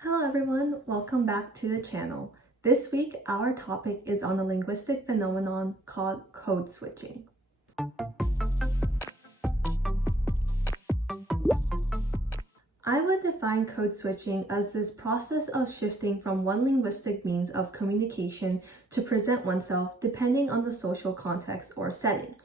Hello everyone, welcome back to the channel. This week, our topic is on a linguistic phenomenon called code switching. I would define code switching as this process of shifting from one linguistic means of communication to present oneself depending on the social context or setting.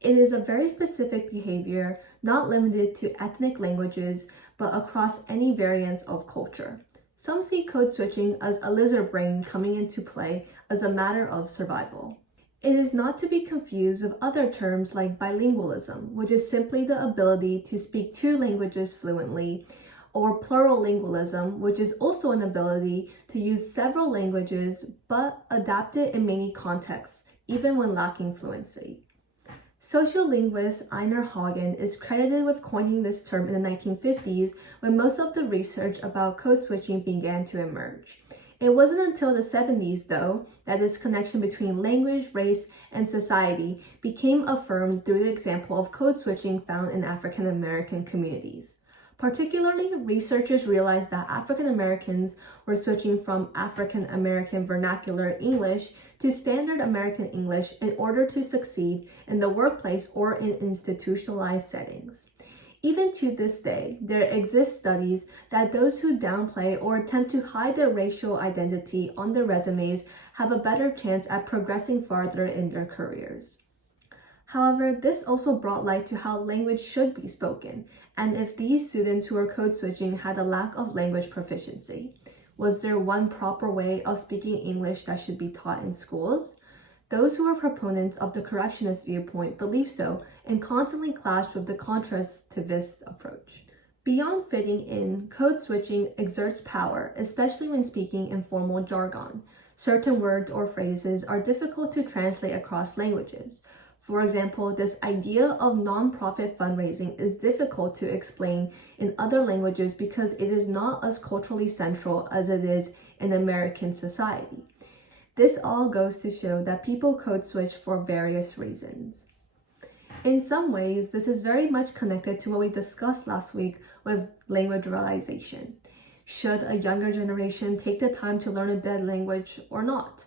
It is a very specific behavior, not limited to ethnic languages, but across any variants of culture. Some see code switching as a lizard brain coming into play as a matter of survival. It is not to be confused with other terms like bilingualism, which is simply the ability to speak two languages fluently, or plurilingualism, which is also an ability to use several languages but adapt it in many contexts, even when lacking fluency. Sociolinguist Einar Hagen is credited with coining this term in the 1950s when most of the research about code switching began to emerge. It wasn't until the 70s, though, that this connection between language, race, and society became affirmed through the example of code switching found in African American communities. Particularly, researchers realized that African Americans were switching from African American vernacular English to standard American English in order to succeed in the workplace or in institutionalized settings. Even to this day, there exist studies that those who downplay or attempt to hide their racial identity on their resumes have a better chance at progressing farther in their careers. However, this also brought light to how language should be spoken, and if these students who are code switching had a lack of language proficiency. Was there one proper way of speaking English that should be taught in schools? Those who are proponents of the correctionist viewpoint believe so and constantly clash with the contrastivist approach. Beyond fitting in, code switching exerts power, especially when speaking in formal jargon. Certain words or phrases are difficult to translate across languages. For example, this idea of nonprofit fundraising is difficult to explain in other languages because it is not as culturally central as it is in American society. This all goes to show that people code switch for various reasons. In some ways, this is very much connected to what we discussed last week with language realization. Should a younger generation take the time to learn a dead language or not?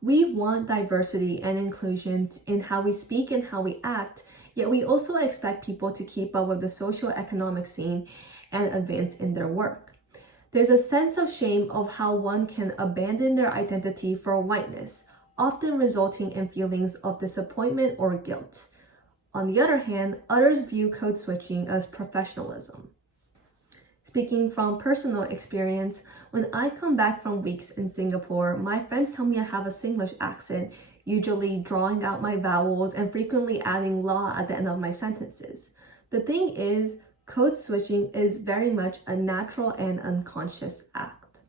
We want diversity and inclusion in how we speak and how we act, yet we also expect people to keep up with the socio-economic scene and advance in their work. There's a sense of shame of how one can abandon their identity for whiteness, often resulting in feelings of disappointment or guilt. On the other hand, others view code switching as professionalism. Speaking from personal experience, when I come back from weeks in Singapore, my friends tell me I have a Singlish accent, usually drawing out my vowels and frequently adding la at the end of my sentences. The thing is, code switching is very much a natural and unconscious act.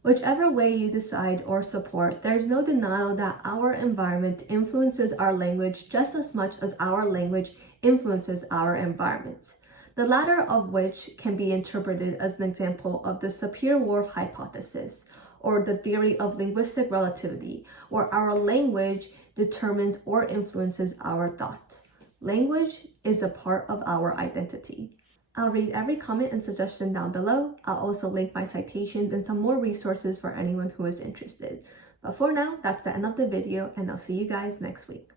Whichever way you decide or support, there's no denial that our environment influences our language just as much as our language influences our environment. The latter of which can be interpreted as an example of the Sapir-Whorf hypothesis, or the theory of linguistic relativity, where our language determines or influences our thought. Language is a part of our identity. I'll read every comment and suggestion down below. I'll also link my citations and some more resources for anyone who is interested. But for now, that's the end of the video, and I'll see you guys next week.